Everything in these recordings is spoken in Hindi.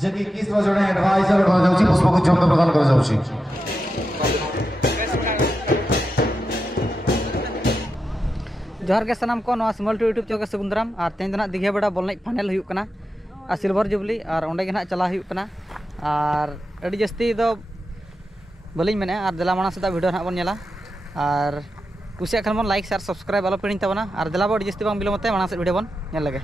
जेकी किस जड़े एडवाइजर जाउची पुष्पगुच्छ प्रदान कर जाउची। जोहार के सानाम को नवा सिमल यूट्यूब चैनल सगुंदराम और तेज ना दिघे बड़ा बॉल फाइनल हुई करना और सिल्वर जुबली और ओंडे के ना चला हुई करना और अड़ी जस्ती दो बलिंग मेने और दिला माना सदा वीडियो ना बन नेला और कुसिया खान बन लाइक शेयर सब्सक्राइब आलो पेडिंग तबना और दिला बड़ी जस्ती बांग बिलो मते माना से वीडियो बन नेल लगे।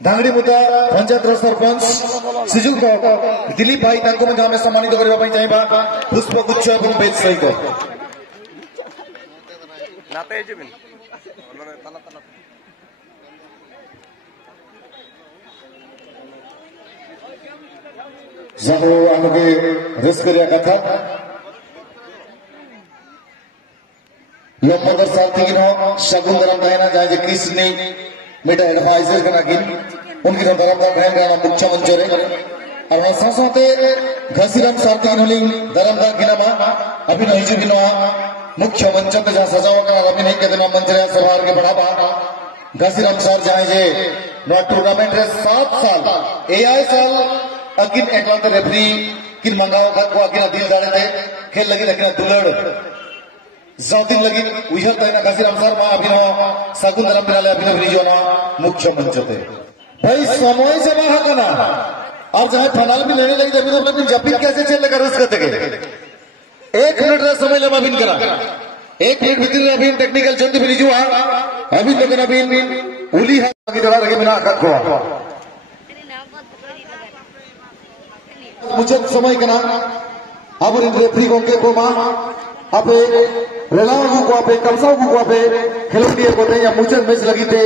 धांगड़ी मुद्दा पंचायत सरपंच सुजुक दिलीप भाई में सम्मानित करने चाहिए पुष्पगुच्छ और बेच सहित जहाँ आगे रस्करिया कथा लोमंदर साथी की नो शगुंदरम कहना जाए किसने मेरा एडवाइजर करना किन उनकी तो धर्मदार बहन का नाम मुख्य मंचोरे और वहाँ साथ घसीराम साथी की नोली धर्मदार की नाम अभी नहीं जो किनो मुख्य मंचों पे जहाँ सजावा का अभी नहीं कहते ना मंचरे सरवार के बढ़ावा घसीराम सार जाए जे नौ टूर्नामेंट रे 7 साल एआई साल अकिन एकलाते रेफरी किन मंगाओ का को अकिन दिल डाले थे खेल लगी लेकिन दुलड़ जातिन लगी उइहर तैना घसीराम सार मा अभी नो सगुंदरम बिनाले अभी नो जो ना मुख्य मंचते भाई समय से वहां करना और जहाँ फाइनल भी लेने लगी जब तो जपिन कैसे चल लगा रस करते गए 1 मिनट रा समय लमा बिन करा 1 मिनट भीतर अभी टेक्निकल चंद भी जो अभी लोग अभी उली है की जगह रखे बिना आकत को मुझे समय करना अब इन रेफरी को के को मां आपे रेलाओ को आपे कमसाओ को आपे खिलौड़ी को या मुझे मैच लगी थे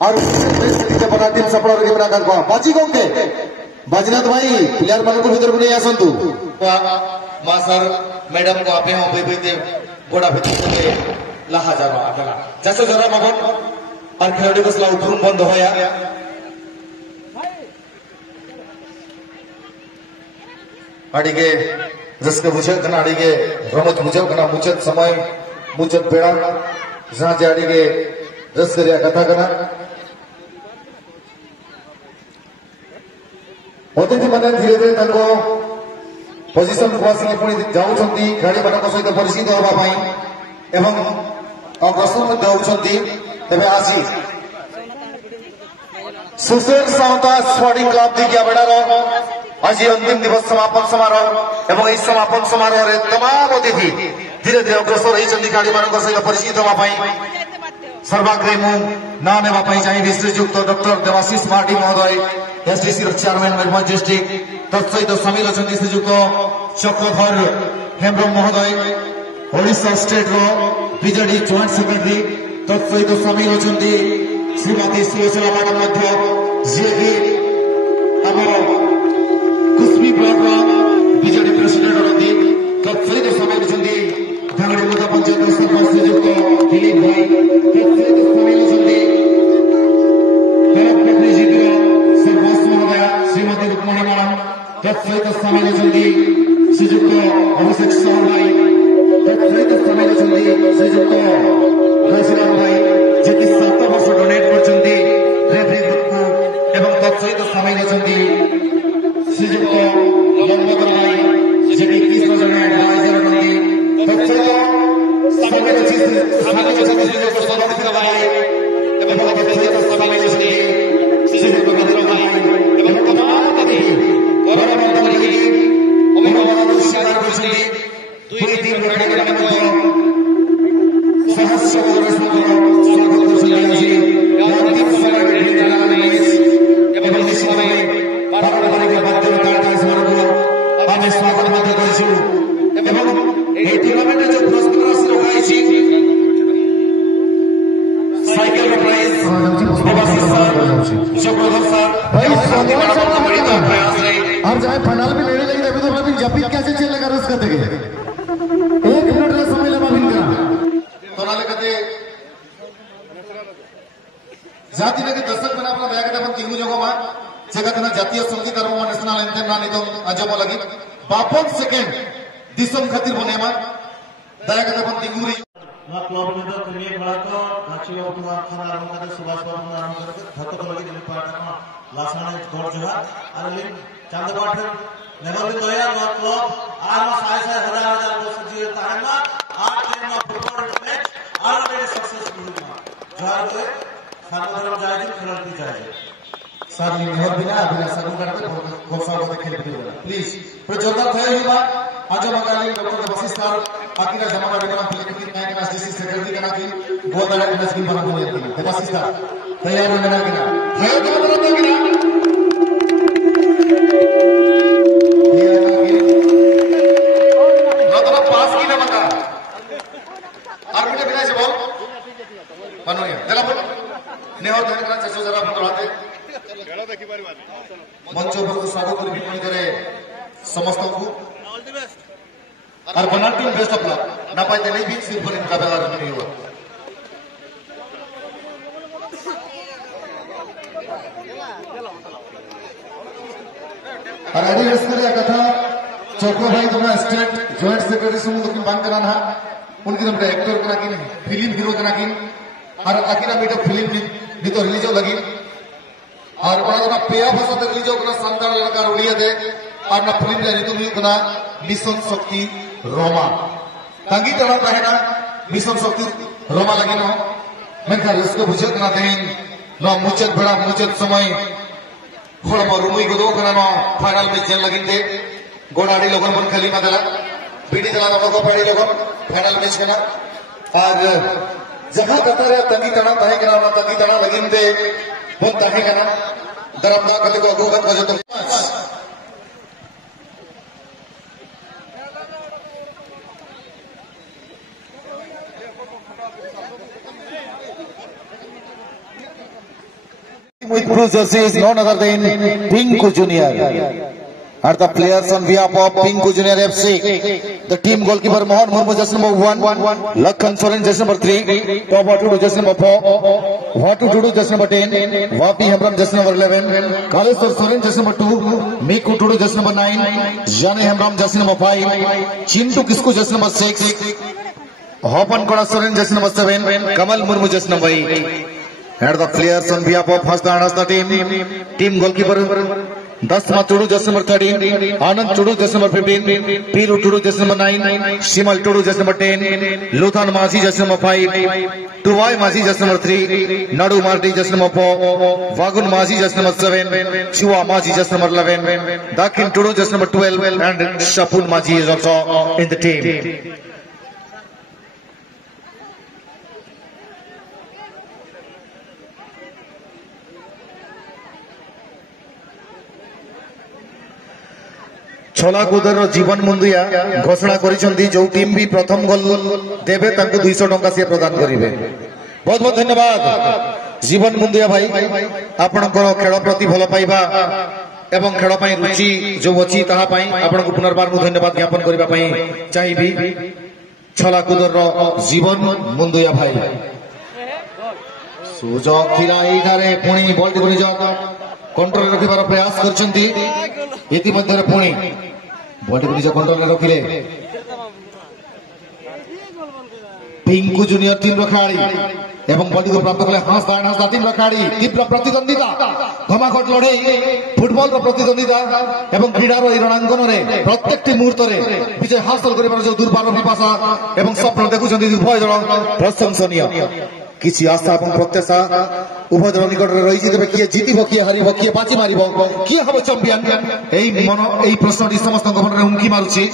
और मैच बना टीम सपड़ा रखे बना कर बाजी को के बाजीनाथ भाई प्लेयर मन को भीतर नहीं आसंतु मास्टर मैडम को आपे हो बेबे गोड़ा भीतर के लाहा जावा आगला जैसे जरा मगन और खिलाड़ी को सला उठून बंद होया अड़िगे जिसके मुझे कना अड़िगे रमज मुझे कना मुझे समय मुझे बेड़ा जहाँ जे अड़िगे रस करिया कथा कना होते थी मने धीरे धीरे तनको पोजीशन को आसी पुणी जाउछंती खेलाड़ी मानक सहित परिचित होबा पई एवं अग्रसर में जाउछंती तबे आसी सुशील सावंता स्पोर्टिंग क्लब दी क्या बड़ा रो आज अंतिम दिवस समापन समारोह एवं इस समापन समारोह रे तमाम अतिथि धीरे धीरे अग्रसर होई चंदी खेलाड़ी मानक सहित परिचित होबा पई सर्वाग्रे मु ना नेबा पई चाहिए श्रीयुक्त डॉक्टर देवाशीष मार्टी महोदय एसडीसी चेयरमैन मयूरभंज डिस्ट्रिक्ट तत्सहित सामिल अछंती श्रीयुक्त चक्रधर हेम्ब्रम महोदय ओडिशा स्टेट रो बीजेडी जॉइंट सेक्रेटरी तत्सहित सामिल अछंती श्रीमती सुलोचना मैडम मध्य जे कि हमर कुस्मी ब्लॉक रो बीजेडी प्रेसिडेंट रहती तत्सहित सामिल अछंती धांगड़ी मुद्दा पंचायत सरपंच श्रीयुक्त दिलीप भाई तत्सहित सामिल अछंती सरपंच महोदय श्रीमती रुक्मणी मैडम तत्सहित सामिल अछंती श्रीयुक्त अभिषेक साहू भाई तत्सहित सामिल अछंती श्रीयुक्त घसीराम भाई जे कि 7 वर्ष डोनेट करछंती रेफरी ग्रुप को एवं तत्सहित सामिल अछंती श्रीयुक्त लंबोदर भाई जे कि 30 वर्ष एडवाइजर रहंती तत्सहित सामिल अछंती श्रीयुक्त सदानंद भाई आप चाहे फाइनल भी लेने लगे अभी तो अभी जब भी कैसे चल लगा रस करते गए 1 मिनट ला समय लगा बिनका तो नाले कहते जाति ने के दशक बना अपना बैग अपन तीनों जगह में जगत ना जातीय संगीत कर्म में नेशनल एंथम ना नितो अजब लगी 52 सेकंड दिसम खातिर बने में दया करते अपन तीनों क्लब में तो क्रिएट बड़ा तो अच्छी उपमा खाना आरंभ करते सुभाष बाबू आरंभ करते धक्का तो लगी दिलीप पार्टी में लासाने गौर जो है अरलिन चांदबाट नेगोल तो यार क्लब आज साय हजार लोग जीत ताहे में 8 दिन में फुटबॉल मैच ऑलरेडी सक्सेसफुल हुआ जहां पे सर्वधर्म जायज खिलाड़ी जायज सारी मेहर बिना बिना सर्व करते गोसा को खेल प्लीज पर जोरदार थे युवा आज मगाली डॉक्टर वशिष्ठार आकिरा जमाना बिना फिलिपिन में के एसडीसी सेक्रेटरी का नाकी बहुत बड़ा मैच भी बना हुआ है वशिष्ठार तैयार होने ना गिरा भयो तो बना गिरा ये तो पास की ना बता और बेटे बिना से बोल बनो ये चला बोल नेवर धन का चसो जरा अपन रहते मंच पर स्वागत करे समस्त को और बना टीम बेस्ट ऑफ लक ना पाए नहीं भी सिर्फ इनका बेला नहीं हुआ और अभी इसके लिए कथा चोको भाई तुम्हारा स्टेट जॉइंट सेक्रेटरी से मुझे बांध कराना है उनकी तुमने एक्टर करा कि नहीं फिल्म हीरो करा कि और आखिर मीटर फिल्म भी तो रिलीज हो लगी और बड़ा पेया भाषा तो रिलीज होगा संतान लड़का उड़िया थे और ना फिल्म ले तो भी कना मिशन शक्ति रोमा तंगी टला रहेगा मिशन शक्ति रोमा लगी ना मैं कहा इसको बुझे कना दें ना मुचत बड़ा मुचत समय थोड़ा मरुमुई को दो कना ना फाइनल में चल लगी थे गोडाड़ी लोगों बन खली मदला बीडी चला लोगों पड़ी लोगों फाइनल मैच कना आज जहां कतर तंगी तना ताहे कना ना तंगी तना लगी थे बहुत ताहे कना दरमदा कले को अगुगत बजे तो with blue jersey is none other than Pinku Junior. Are the players on behalf of Pinku Junior FC? The team goalkeeper Mohan Murmu just number 1, Lakhan Soren just number 3, Toba Tudu just number 4, Watu Tudu just number 10, Vapi Hemram just number 11, Kaleswar Soren just number 2, Miku Tudu just number 9, Jane Hemram just number 5, Chintu Kisku just number 6, Hopan Koda Soren just number 7, Kamal Murmu just number 8. And the players on behalf of the team goalkeeper Dasma Tudu just number 13, Anand Tudu just number 15, Piru Tudu just number 9, Shimal Tudu just number 10, Luthan Mazi just number 5, Tuwai Mazi just number 3, Nadu Marti just number 4, Vagun Mazi just number 7, Chua Mazi just number 11, Dakin Tudu just number 12, and Shapun Mazi is also in the team. छोला कुदर जीवन मुंदिया घोषणा करिसेंती जो टीम भी प्रथम गोल देबे तांको 200 टंका से प्रदान करिवे बहुत बहुत धन्यवाद जीवन मुंदिया भाई आपनकर खेल प्रति भल पाइबा एवं खेल पई रुचि जो अछि ताहा पई आपनको पुनर्बार मु धन्यवाद ज्ञापन करिबा पई चाहिबी छोला कुदर जीवन मुंदिया भाई सुजोग थिला एठारे पुणी बॉल गुनी जो कंट्रोल रखिबार प्रयास करछंती इतिमध्ये पुणी बॉडी को निज कंट्रोल में रखिले पिंकू जूनियर टीम रखाड़ी एवं बॉडी को प्राप्त कले हास टीम रखाड़ी तीव्र प्रतिद्वंदिता घमाघट लड़ाई फुटबॉल प्रतिद्वंदिता एवं क्रीडार रणांगन में प्रत्येक मुहूर्त में विजय हासिल करिबार जो दुर्भाग्य पिपासा एवं स्वप्न देखुछंती उभय दल प्रशंसनीय किसी आशा और प्रत्याशा उभय दल निकट रही किए जीतब किए हारब किए बाजी मार किए हम चंपियन मन यही प्रश्न समस्त मन में उंकी मारुछि